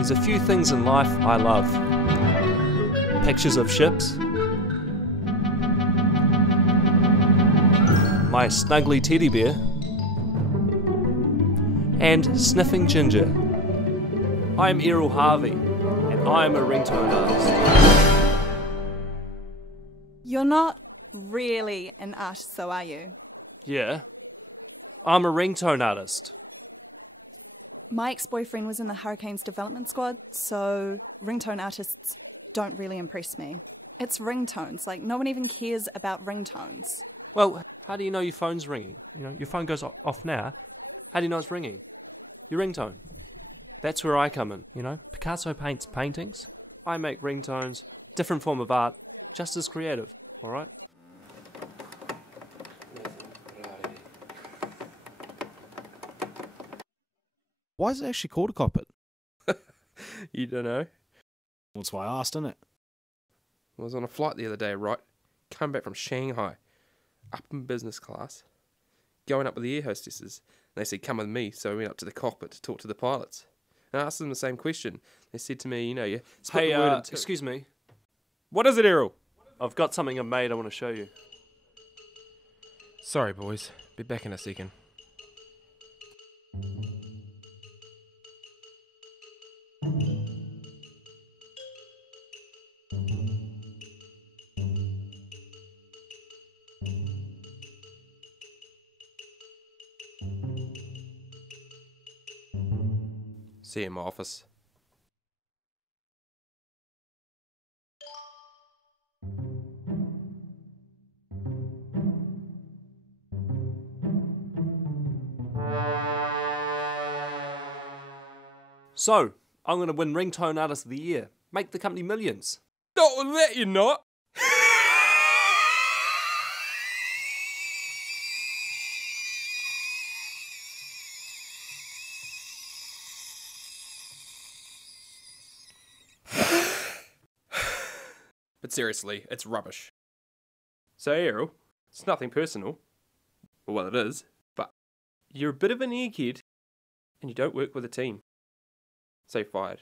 There's a few things in life I love. Pictures of ships, my snuggly teddy bear, and sniffing ginger. I'm Errol Harvey, and I'm a ringtone artist. You're not really an artist, though, are you? Yeah, I'm a ringtone artist. My ex-boyfriend was in the Hurricanes development squad, so ringtone artists don't really impress me. It's ringtones, like no one even cares about ringtones. Well, how do you know your phone's ringing? You know, your phone goes off now. How do you know it's ringing? Your ringtone. That's where I come in, you know? Picasso paints paintings. I make ringtones. Different form of art. Just as creative, alright? Why is it actually called a cockpit? You don't know? That's why I asked, isn't it? I was on a flight the other day, right? Coming back from Shanghai. Up in business class. Going up with the air hostesses. They said, come with me. So we went up to the cockpit to talk to the pilots. And I asked them the same question. They said to me, you know, you split the word in two. Excuse me. What is it, Errol? I've got something I made I want to show you. Sorry, boys. Be back in a second. See you in my office. So, I'm going to win Ringtone Artist of the Year. Make the company millions. Not with that, you're not. But seriously, it's rubbish. So, Errol, it's nothing personal. Well, it is, but you're a bit of an egghead and you don't work with a team. So fired.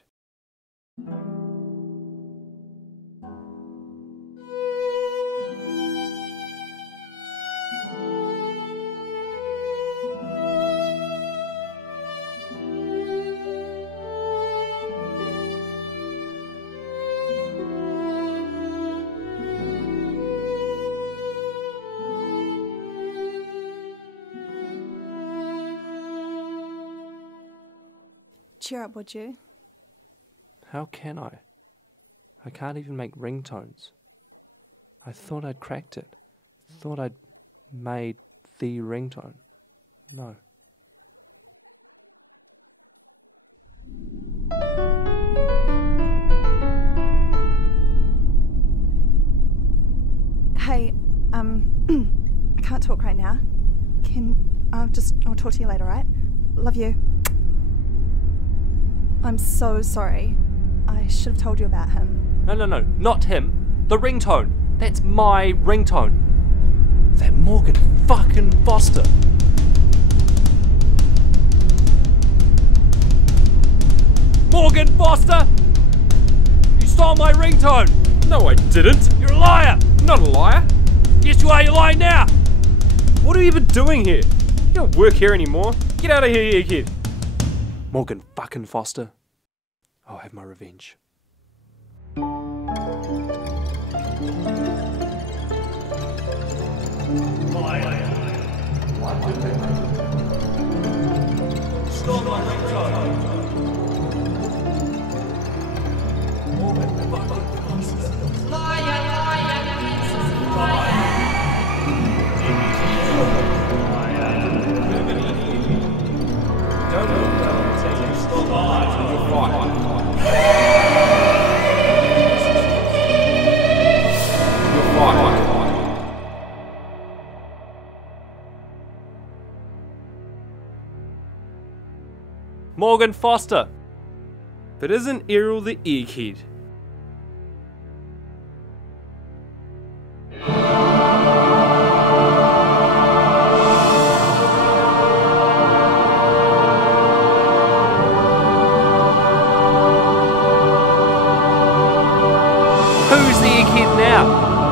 Cheer up, would you? How can I? I can't even make ringtones. I thought I'd cracked it. Thought I'd made the ringtone. No. Hey, I can't talk right now. I'll talk to you later, right? Love you. I'm so sorry. I should have told you about him. No, not him. The ringtone. That's my ringtone. That Morgan fucking Foster. Morgan Foster! You stole my ringtone! No, I didn't. You're a liar! Not a liar. Yes, you are. You're lying now! What are you even doing here? You don't work here anymore. Get out of here, you egghead. Morgan fucking Foster. I'll have my revenge. Stole my ringtone. Morgan fucking Foster. Liar, Morgan Foster. But isn't Errol the egghead? out.